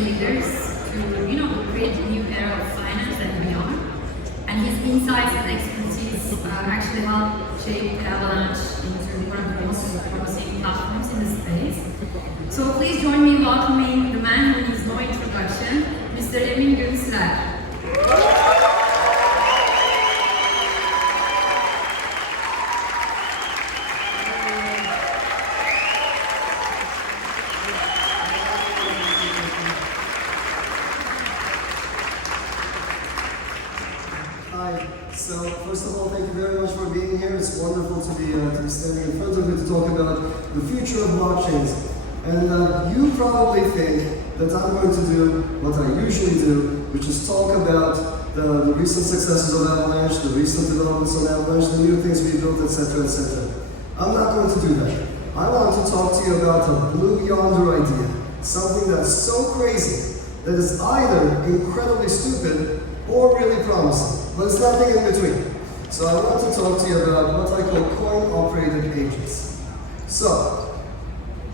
leaders to create a new era of finance and beyond. And his insights and expertise actually helped shape the Avalanche into one of the most promising platforms in the space. So please join me in welcoming the man who needs no introduction, Mr. Emin Gun Sirer. So, first of all, thank you very much for being here. It's wonderful to be standing in front of you to talk about the future of blockchains. And you probably think that I'm going to do what I usually do, which is talk about the recent successes of Avalanche, the recent developments on Avalanche, the new things we built, etc., etc. I'm not going to do that. I want to talk to you about a blue yonder idea, something that's so crazy that is either incredibly stupid or really promising. But it's nothing in between. So I want to talk to you about what I call coin-operated agents. So,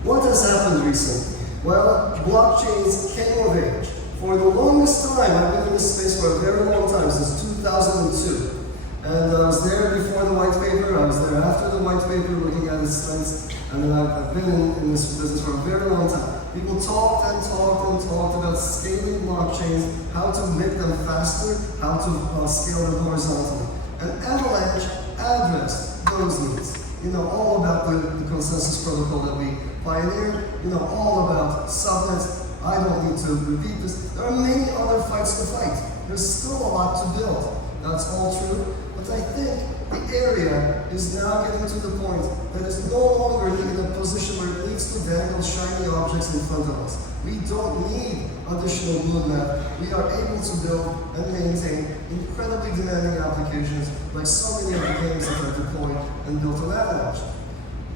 what has happened recently? Well, blockchains came of age. For the longest time, I've been in this space for a very long time, since 2002. And I was there before the white paper, I was there after the white paper looking at its strengths, and then I've been in this business for a very long time. People talked and talked and talked about scaling blockchains, how to make them faster, how to scale them horizontally. And Avalanche addressed those needs. All about the consensus protocol that we pioneered, all about subnets. I don't need to repeat this. There are many other fights to fight. There's still a lot to build. That's all true. But I think the area is now getting to the point that it's no longer in a position where it needs to dangle shiny objects in front of us. We don't need additional blue map. We are able to build and maintain incredibly demanding applications like so many of the games that are deployed and built on Avalanche.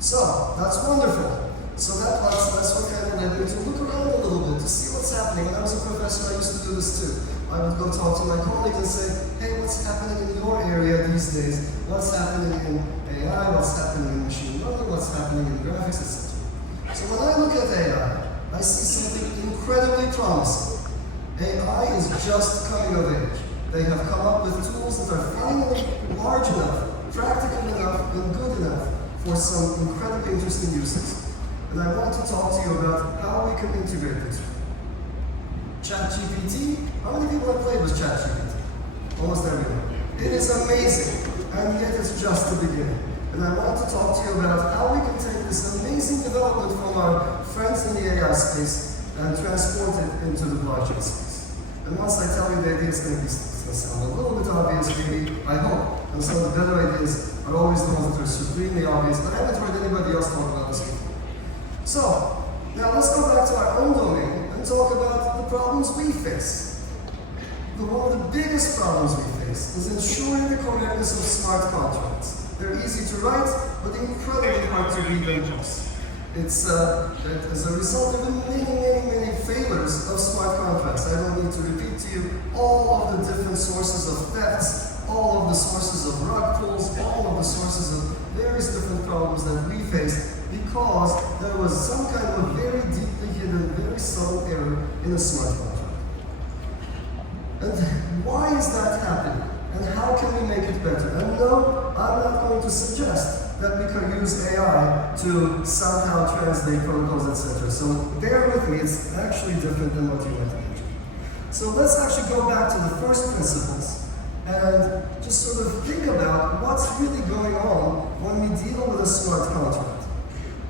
So, that's wonderful. So that's what kind of led me to look around a little bit to see what's happening. When I was a professor, I used to do this too. I would go talk to my colleagues and say, hey, what's happening in your area these days? What's happening in AI? What's happening in machine learning? What's happening in graphics, etc. So when I look at AI, I see something incredibly promising. AI is just coming of age. They have come up with tools that are finally large enough, practical enough, and good enough for some incredibly interesting uses. And I want to talk to you about how we can integrate this. ChatGPT, how many people have played with ChatGPT? Almost everyone. It is amazing, and yet it's just the beginning. And I want to talk to you about how we can take this amazing development from our friends in the AI space and transport it into the blockchain space. And once I tell you the idea, it's going to sound a little bit obvious, maybe, I hope. And some of the better ideas are always the ones that are supremely obvious, but I haven't heard anybody else talk about this before. So, now let's go back to our own domain and talk about the problems we face. One of the biggest problems we face is ensuring the correctness of smart contracts. They're easy to write, but incredibly hard to read and parse. It's that as a result of many failures of smart contracts. I don't need to repeat to you all of the different sources of thefts, all of the sources of rug pulls, all of the sources of various different problems that we face because there was some kind of a very deeply hidden, very subtle error in a smart contract. And why is that happening? And how can we make it better? And no, I'm not going to suggest that we can use AI to somehow translate protocols, etc. So bear with me, it's actually different than what you might imagine. So let's actually go back to the first principles and just sort of think about what's really going on when we deal with a smart contract.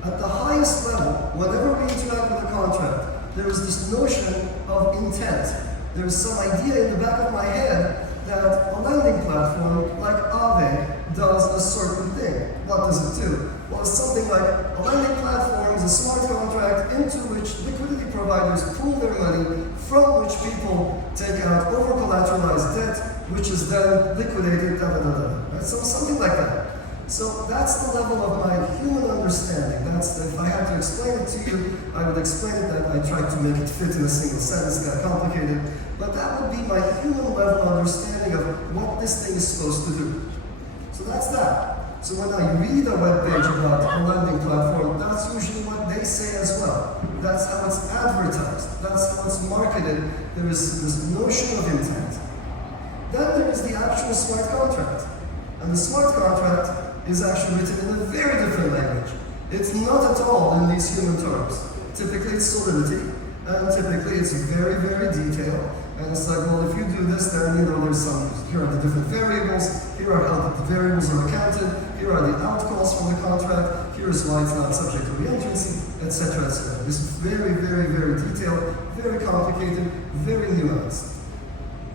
At the highest level, whenever we interact with a contract, there is this notion of intent. There's some idea in the back of my head that a lending platform like Aave does a certain thing. What does it do? Well, it's something like a lending platform is a smart contract into which liquidity providers pool their money, from which people take out over-collateralized debt, which is then liquidated, right? So something like that. So that's the level of my human understanding. If I had to explain it to you, I would explain it that I tried to make it fit in a single sentence, it got complicated. But that would be my human level understanding of what this thing is supposed to do. So that's that. So when I read a web page about a lending platform, that's usually what they say as well. That's how it's advertised. That's how it's marketed. There is this notion of intent. Then there is the actual smart contract. And the smart contract is actually written in a very different language. It's not at all in these human terms. Typically it's solidity, and typically it's very, very detailed. And it's like, well, if you do this, then there's here are the different variables, here are how the variables are accounted, here are the outcalls from the contract, here's why it's not subject to reentrancy, etc., etc. This is very, very, very detailed, very complicated, very nuanced.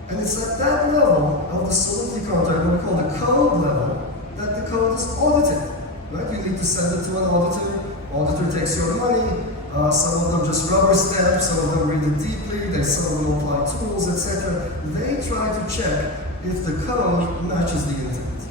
And it's at that level of the solidity contract, what we call the code level, that the code is audited. Right? You need to send it to an auditor. Auditor takes your money. Some of them just rubber stamp, some of them read it deeply, some of them apply tools, etc. They try to check if the code matches the intent.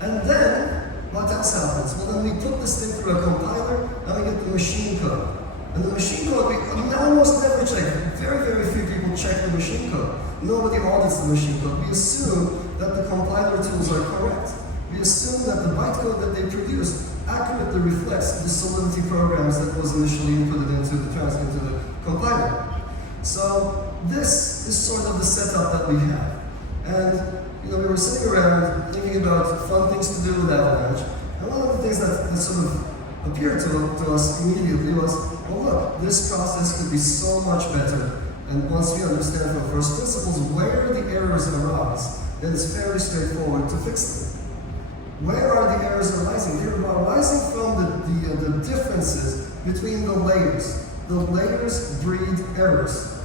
And then, what else happens? Well, then we put this thing through a compiler, and we get the machine code. And the machine code, we almost never check. Very, very few people check the machine code. Nobody audits the machine code. We assume that the compiler tools are correct. We assume that the bytecode that they produce accurately reflects the solidity programs that was initially inputted into the compiler. So this is sort of the setup that we have. And we were sitting around thinking about fun things to do with Avalanche. And one of the things that sort of appeared to us immediately was, well, look, this process could be so much better. And once we understand from first principles where the errors arise, then it's fairly straightforward to fix them. Where are the errors arising? They're arising from the differences between the layers. The layers breed errors.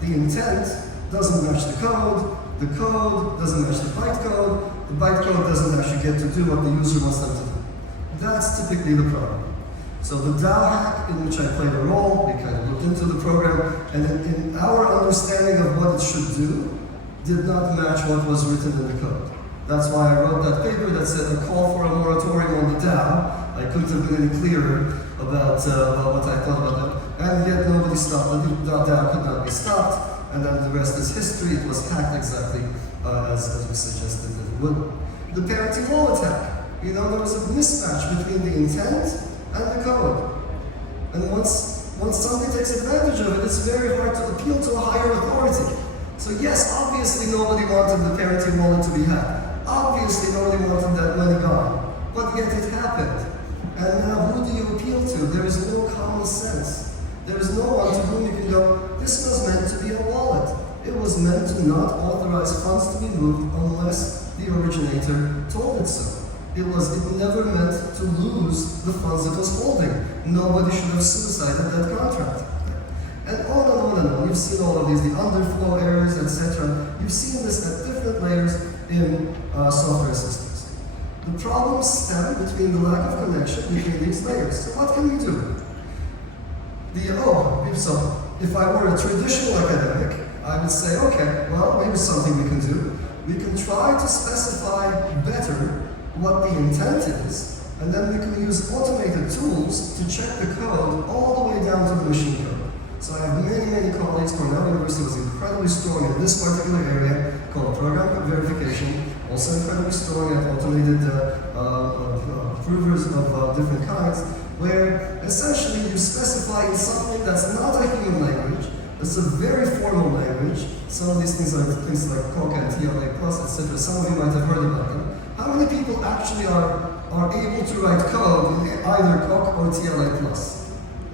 The intent doesn't match the code doesn't match the bytecode doesn't actually get to do what the user wants them to do. That's typically the problem. So the DAO hack, in which I played a role, we kind of looked into the program, and in our understanding of what it should do, did not match what was written in the code. That's why I wrote that paper that said a call for a moratorium on the DAO. I couldn't have been any clearer about what I thought about that. And yet nobody stopped. The DAO could not be stopped. And then the rest is history. It was hacked exactly as we suggested that it would. The parenting wall attack. There was a mismatch between the intent and the code. And once somebody takes advantage of it, it's very hard to appeal to a higher authority. So yes, obviously nobody wanted the parenting wallet to be hacked. Obviously nobody wanted that money gone. But yet it happened. And now who do you appeal to? There is no common sense. There is no one to whom you can go, this was meant to be a wallet. It was meant to not authorize funds to be moved unless the originator told it so. It never meant to lose the funds it was holding. Nobody should have suicided that contract. And on and on and on. You've seen all of these, the underflow errors, etc. You've seen this at different layers in software systems. The problems stem between the lack of connection between these layers. So what can we do? So if I were a traditional academic, I would say, okay, well, maybe something we can do. We can try to specify better what the intent is, and then we can use automated tools to check the code all the way down to the machine code. So I have many, many colleagues. Cornell University was incredibly strong in this particular area called program verification, also incredibly strong at automated provers of different kinds, where essentially you specify in something that's not a human language, it's a very formal language. Some of these things are things like COC and TLA+, etc. Some of you might have heard about them. How many people actually are able to write code in either COC or TLA+?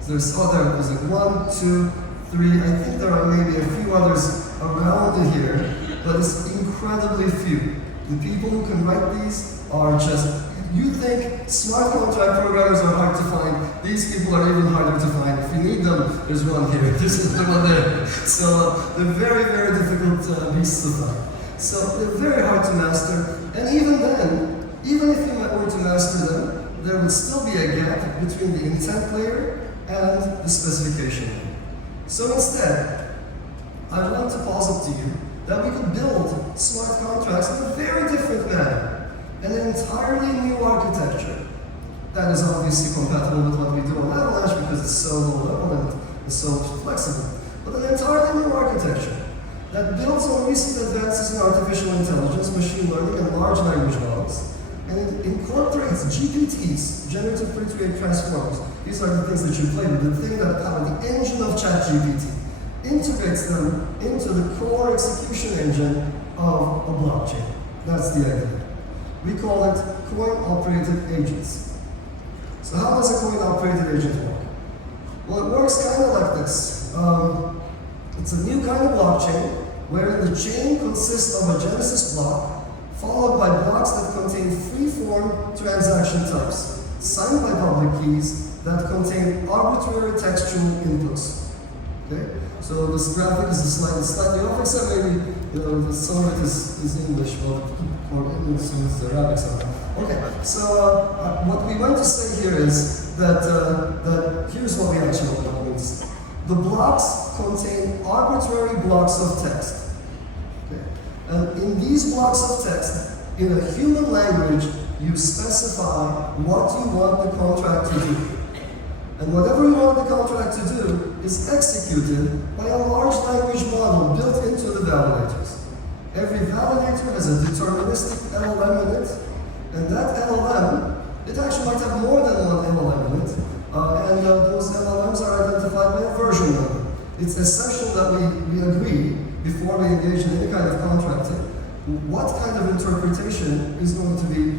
So there's like 1, 2, 3, I think there are maybe a few others around in here, but it's incredibly few. The people who can write these are just, you think smart contract programmers are hard to find, these people are even harder to find. If you need them, there's one here, there's another one there. So they're very, very difficult beasts to find. So they're very hard to master, and even then, even if you were to master them, there would still be a gap between the intent layer and the specification layer. So instead, I want to posit to you that we could build smart contracts in a very different manner, and an entirely new architecture that is obviously compatible with what we do on Avalanche because it's so low level and it's so flexible, but an entirely new architecture that builds on recent advances in artificial intelligence, machine learning, and large language models, and it incorporates GPTs, generative pre-trained transformers. These are the things that you play with, the thing that power the engine of ChatGPT, integrates them into the core execution engine of a blockchain. That's the idea. We call it coin-operated agents. So how does a coin-operated agent work? Well, it works kind of like this. It's a new kind of blockchain where the chain consists of a genesis block followed by blocks that contain free-form transaction types, signed by public keys that contain arbitrary textual inputs. Okay? So this graphic is slightly off, except maybe some of it is English, or some is Arabic somehow. Okay, so what we want to say here is that here's what we actually want to say. The blocks contain arbitrary blocks of text. Okay? And in these blocks of text, in a human language, you specify what you want the contract to do. And whatever you want the contract to do is executed by a large language model built into the validators. Every validator has a deterministic LLM in it, and that LLM, it actually might have more than one LLM in it, and those LLMs are identified by a version number. It's essential that we agree, before we engage in any kind of contracting, what kind of interpretation is going to be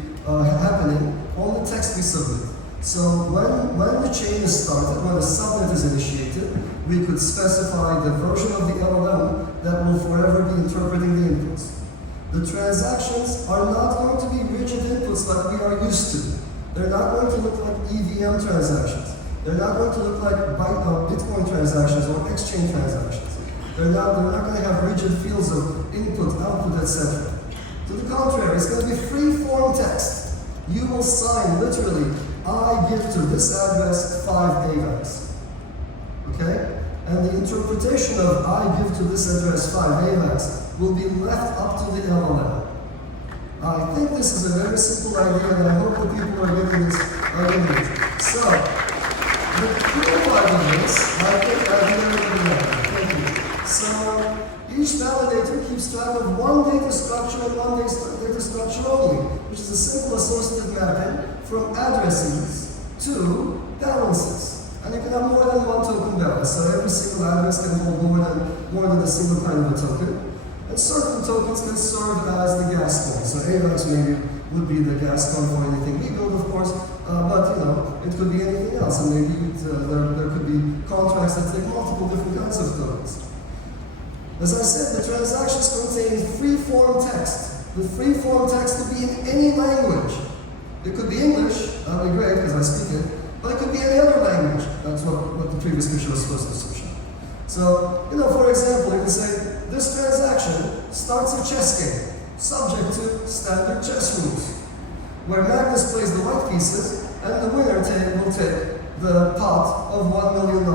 happening on the text we submit. So when the chain is started, when a subnet is initiated, we could specify the version of the LLM that will forever be interpreting the inputs. The transactions are not going to be rigid inputs like we are used to. They're not going to look like EVM transactions. They're not going to look like Bitcoin transactions or exchange transactions. They're not going to have rigid fields of input, output, etc. To the contrary, it's going to be free-form text. You will sign literally, I give to this address 5 AVAX. Okay? And the interpretation of I give to this address 5 AVAX will be left up to the LLM. I think this is a very simple idea, and I hope that people are getting this. So, the cool part of this, I think Thank you. So, each validator keeps track of one data structure and one data structure only, which is a simple associative mapping from addresses to balances. And you can have more than one token balance, so every single address can hold more than a single kind of a token. And certain tokens can serve as the gas coin. So AVAX maybe would be the gas coin for anything we build, of course, but it could be anything else, and maybe there could be contracts that take multiple different kinds of tokens. As I said, the transactions contain free-form text. The free-form text could be in any language. It could be English, that would be great because I speak it, but it could be any other language. That's what the previous picture was supposed to show. So, for example, you can say, this transaction starts a chess game, subject to standard chess rules, where Magnus plays the white pieces, and the winner will take the pot of $1 million.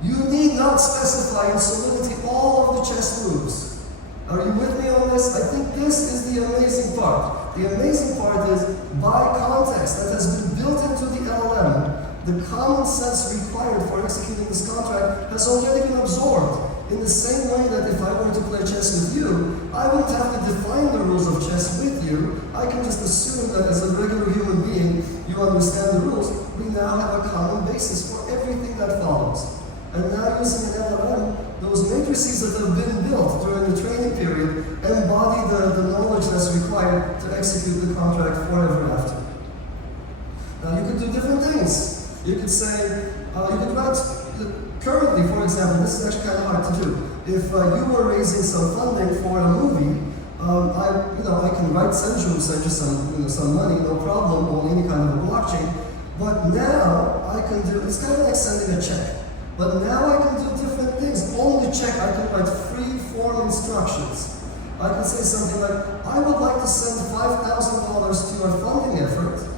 You need not specify in Solidity all of the chess moves. Are you with me on this? I think this is the amazing part. The amazing part is, by context that has been built into the LLM, the common sense required for executing this contract has already been absorbed. In the same way that if I were to play chess with you, I wouldn't have to define the rules of chess with you. I can just assume that as a regular human being, you understand the rules. We now have a common basis for everything that follows. And now using an LLM, those matrices that have been built during the training period embody the knowledge that's required to execute the contract forever after. Now you could do different things. You could say, you could write, currently, for example, this is actually kind of hard to do. If you were raising some funding for a movie, I can send you some money, no problem, on any kind of a blockchain. But now I can do, it's kind of like sending a check. But now I can do different things. On the check, I can write free-form instructions. I can say something like, I would like to send $5,000 to your funding effort,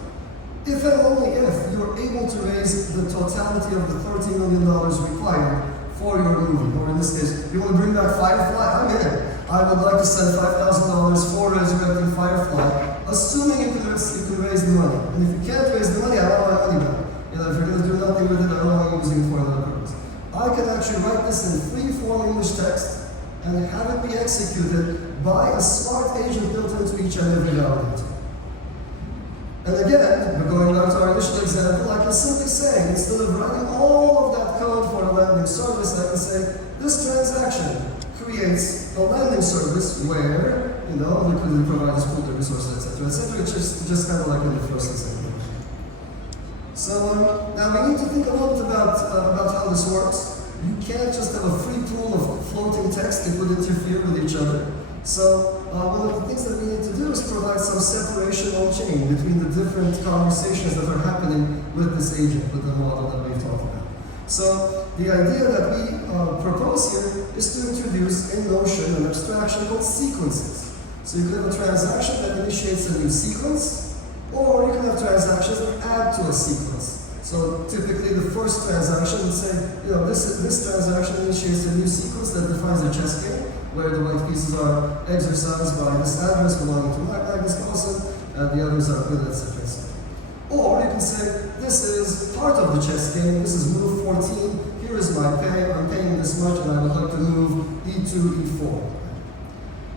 if and only if you're able to raise the totality of the $13 million required for your movie. Or in this case, you want to bring back Firefly? I'm in it. I would like to send $5,000 for resurrecting Firefly, assuming you can raise the money. And if you can't raise the money, I don't want my money back. If you're going to do nothing with it, I don't want you using it for another purpose. I can actually write this in free-form English text and have it be executed by a smart agent built into each and every validator. And again, going back to our initial example, I can simply say, instead of writing all of that code for a lending service, I can say, this transaction creates a lending service where, the liquidity providers pool their resources, etc., etc. It's just kind of like in the first example. So now we need to think a little bit about how this works. You can't just have a free pool of floating text that would interfere with each other. So one of the things that we need to do is provide some separation on chain between the different conversations that are happening with this agent, with the model that we've talked about. So the idea that we propose here is to introduce a notion, an abstraction called sequences. So you can have a transaction that initiates a new sequence, or you can have transactions that add to a sequence. So typically the first transaction would say, this transaction initiates a new sequence that defines a chess game, where the white pieces are exercised by this address belonging to Magnus Carlsen, and the others are good, etc., etc. Or you can say, this is part of the chess game, this is move 14, here is my pay, I'm paying this much, and I would like to move e2, e4.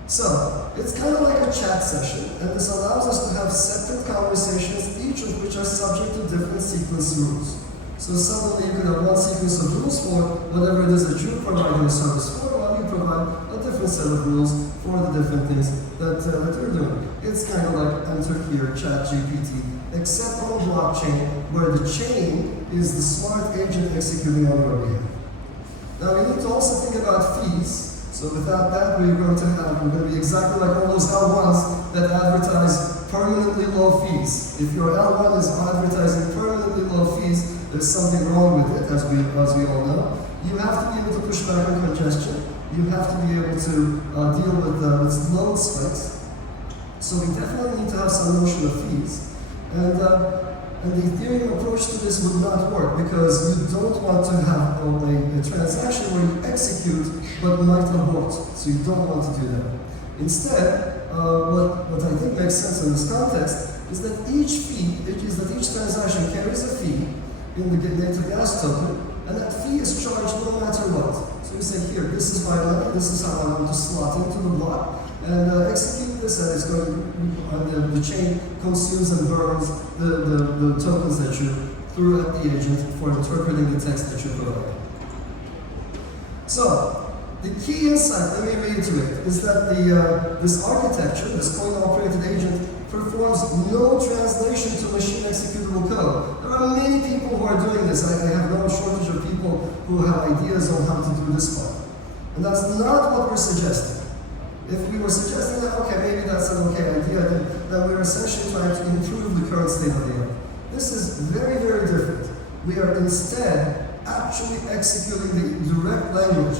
So, it's kind of like a chat session, and this allows us to have separate conversations, each of which are subject to different sequence rules. So suddenly you can have one sequence of rules for whatever it is that you're providing a service for, while you provide a different set of rules for the different things that you're doing. It's kind of like enter here, chat GPT, except on a blockchain, where the chain is the smart agent executing on your behalf. Now we need to also think about fees. So without that, we're going to be exactly like all those L1s that advertise permanently low fees. If your L1 is advertising permanently low fees, there's something wrong with it, as we all know. You have to be able to push back on congestion. You have to be able to deal with load spikes. So we definitely need to have some notion of fees. And the Ethereum approach to this would not work, because you don't want to have a transaction where you execute but might abort. So you don't want to do that. Instead, what I think makes sense in this context is that each transaction carries a fee in the native gas token, and that fee is charged no matter what. So you say, here, this is my money, this is how I want to slot into the block, and execute this, and it's going the chain consumes and burns the tokens that you threw at the agent for interpreting the text that you provided. So, the key insight, let me reiterate, is that this architecture, this coin-operated agent, performs no translation to machine executable code. There are many people who are doing this. I have no shortage of people who have ideas on how to do this part. And that's not what we're suggesting. If we were suggesting that, okay, maybe that's an okay idea, then we're essentially trying to improve the current state of the art. This is very, very different. We are instead actually executing the direct language.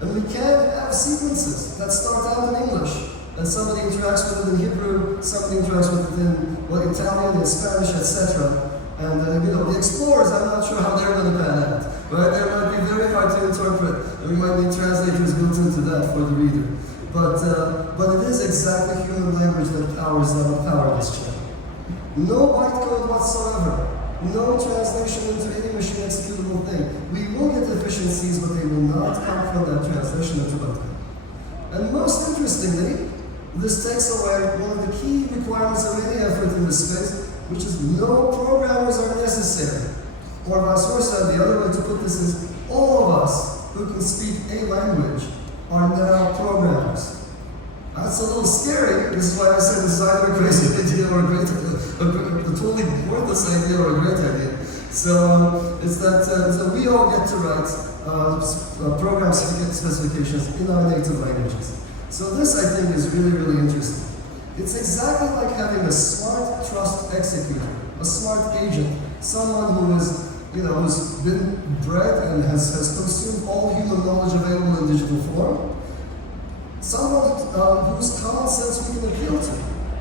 And we can have sequences that start out in English, and somebody interacts with it in Hebrew, somebody interacts with it in Italian, in Spanish, etc. And the explorers, I'm not sure how they're going to pan out. Right? They might be very hard to interpret, and we might need translators built into that for the reader. But it is exactly human language that powers this channel. No bytecode whatsoever. No translation into any machine executable thing. We will get efficiencies, but they will not come from that translation into bytecode. And most interestingly, this takes away one of the key requirements of any effort in this space, which is no programmers are necessary. Or vice versa, the other way to put this is, all of us who can speak a language are now programmers. That's a little scary. This is why I said this is either a crazy idea or a totally worthless idea or a great idea. So it's that so we all get to write program specifications in our native languages. So this, I think, is really, really interesting. It's exactly like having a smart trust executor, a smart agent, someone who is, who's been bred and has consumed all human knowledge available in digital form. Someone whose common sense we can appeal to.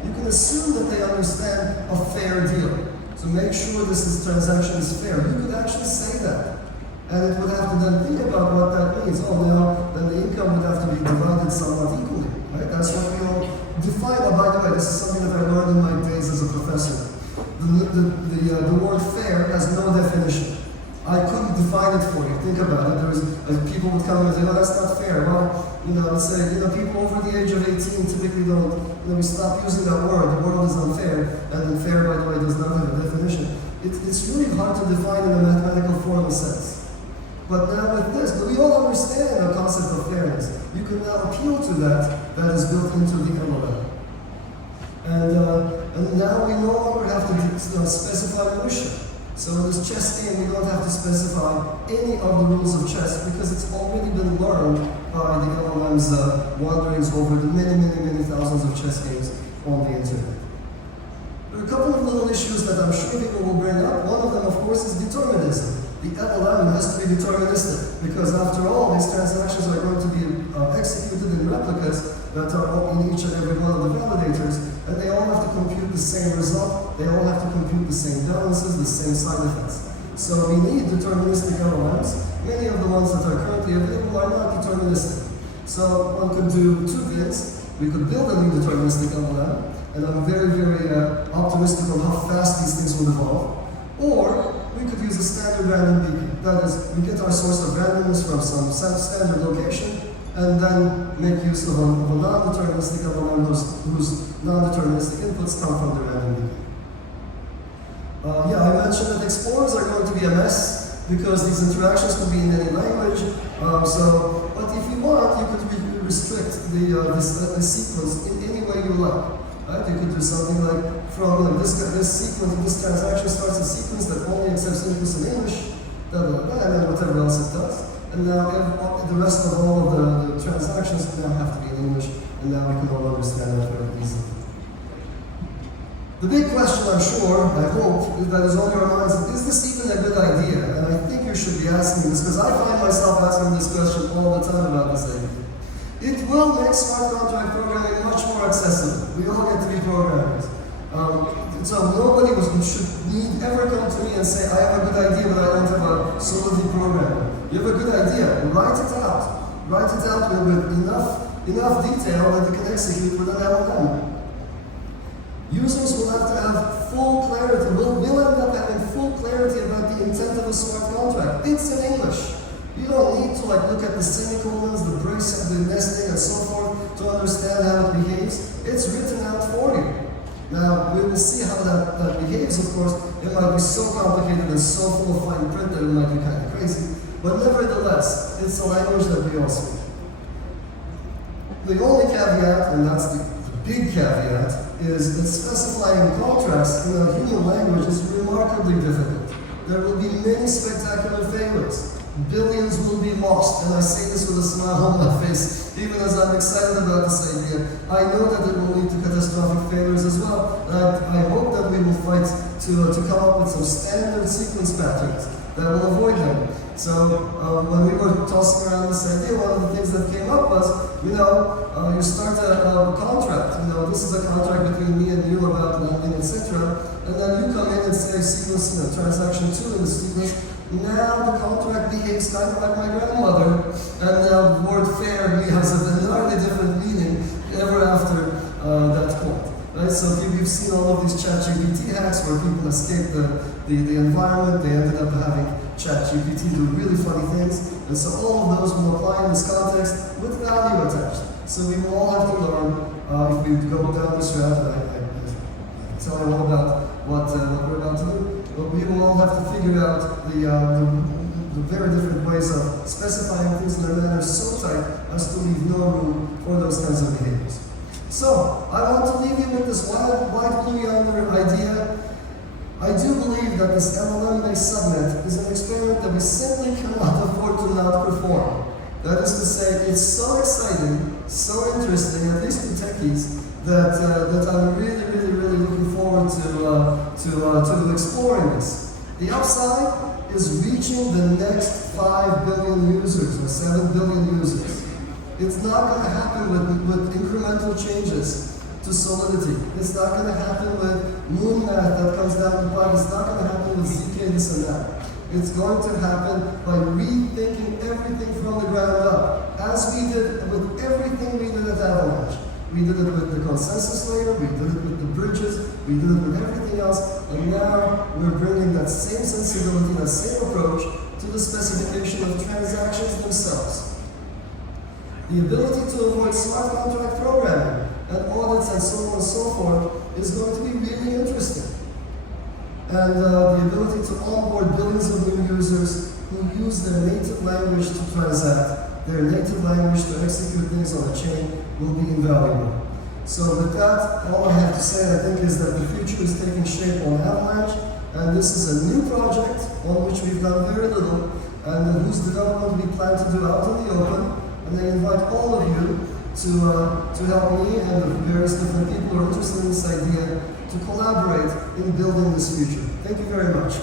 You can assume that they understand a fair deal. So make sure this transaction is fair. You could actually say that. And it would have to then think about what that means. Then the income would have to be divided somewhat equally. Right? That's what we all define. Oh, by the way, this is something that I learned in my days as a professor. The word fair has no definition. I couldn't define it for you. Think about it. There was people would come and say, "Oh, that's not fair." Well, let's say people over the age of 18 typically don't. We stop using that word. The world is unfair, and then fair, by the way, does not have a definition. It's really hard to define in a mathematical formal sense. But now with this, but we all understand the concept of fairness. You can now appeal to that is built into the LLM. And now we no longer have to specify militia. So in this chess game, we don't have to specify any of the rules of chess because it's already been learned by the LLM's wanderings over the many thousands of chess games on the internet. There are a couple of little issues that I'm sure people will bring up. One of them, of course, is determinism. The LLM has to be deterministic because, after all, these transactions are going to be executed in replicas that are in each and every one of the validators, and they all have to compute the same result. They all have to compute the same balances, the same side effects. So we need deterministic LLMs. Many of the ones that are currently available are not deterministic. So one could do two things. We could build a new deterministic LLM, and I'm very optimistic on how fast these things will evolve. Or we could use a standard random beacon. That is, we get our source of randomness from some standard location, and then make use of a non-deterministic LLM whose non-deterministic inputs come from the random beacon. I mentioned that explorers are going to be a mess because these interactions could be in any language. But if you want, you could restrict the sequence in any way you like. Right? You could do something like from this sequence, this transaction starts a sequence that only accepts inputs in English, and then whatever else it does. And now the rest of all of the transactions now have to be in English, and now we can all understand that very easily. The big question, I'm sure, I hope, that is on your minds is this even a good idea? And I think you should be asking this, because I find myself asking this question all the time about this idea. It will make smart contract programming much more accessible. We all get to be programmers. So nobody should ever come to me and say, I have a good idea, but I don't have a solidly programming. You have a good idea, write it out. Write it out with enough detail that you can execute with an LLM. Users will have to have full clarity, will end up having full clarity about the intent of a smart contract. It's in English. You don't need to look at the semicolons, the breaks, the nesting, and so forth to understand how it behaves. It's written out for you. Now, we will see how that behaves, of course. It might be so complicated and so full of fine print that it might be kind of crazy. But nevertheless, it's a language that we all speak. The only caveat, and that's the big caveat, is that specifying contracts in a human language is remarkably difficult. There will be many spectacular failures. Billions will be lost, and I say this with a smile on my face, even as I'm excited about this idea. I know that it will lead to catastrophic failures as well, and I hope that we will fight to come up with some standard sequence patterns that will avoid them. So when we were tossing around this idea, one of the things that came up was, you start a contract. This is a contract between me and you about landing, etc. And then you come in and say sequence, transaction 2 in the sequence. Now the contract behaves kind of like my grandmother, and now the word fair has an entirely different meaning ever after that point. Right? So you've seen all of these ChatGPT hacks where people escape the environment. They ended up having ChatGPT do really funny things, and so all of those will apply in this context with value attached. So we will all have to learn if we go down this route, and I tell you all about what we're about to do. But we will all have to figure out the very different ways of specifying things in a manner so tight as to leave no room for those kinds of behaviors. So, I want to leave you with this white blue yonder idea. I do believe that this LLM-based subnet is an experiment that we simply cannot afford to not perform. That is to say, it's so exciting, so interesting, at least to techies, that I'm really looking forward to exploring this. The upside is reaching the next 5 billion users or 7 billion users. It's not going to happen with incremental changes to Solidity. It's not going to happen with moon math that comes down to pi. It's not going to happen with ZK this and that. It's going to happen by rethinking everything from the ground up, as we did with everything we did at Avalanche. We did it with the consensus layer, we did it with the bridges, we did it with everything else, and now we're bringing that same sensibility, that same approach to the specification of transactions themselves. The ability to avoid smart contract programming and audits and so on and so forth is going to be really interesting. and the ability to onboard billions of new users who use their native language to transact, their native language to execute things on a chain will be invaluable. So with that, all I have to say, I think, is that the future is taking shape on Avalanche, and this is a new project on which we've done very little, and whose development we plan to do out in the open. And I invite all of you to help me and the various different people who are interested in this idea to collaborate in building this future. Thank you very much.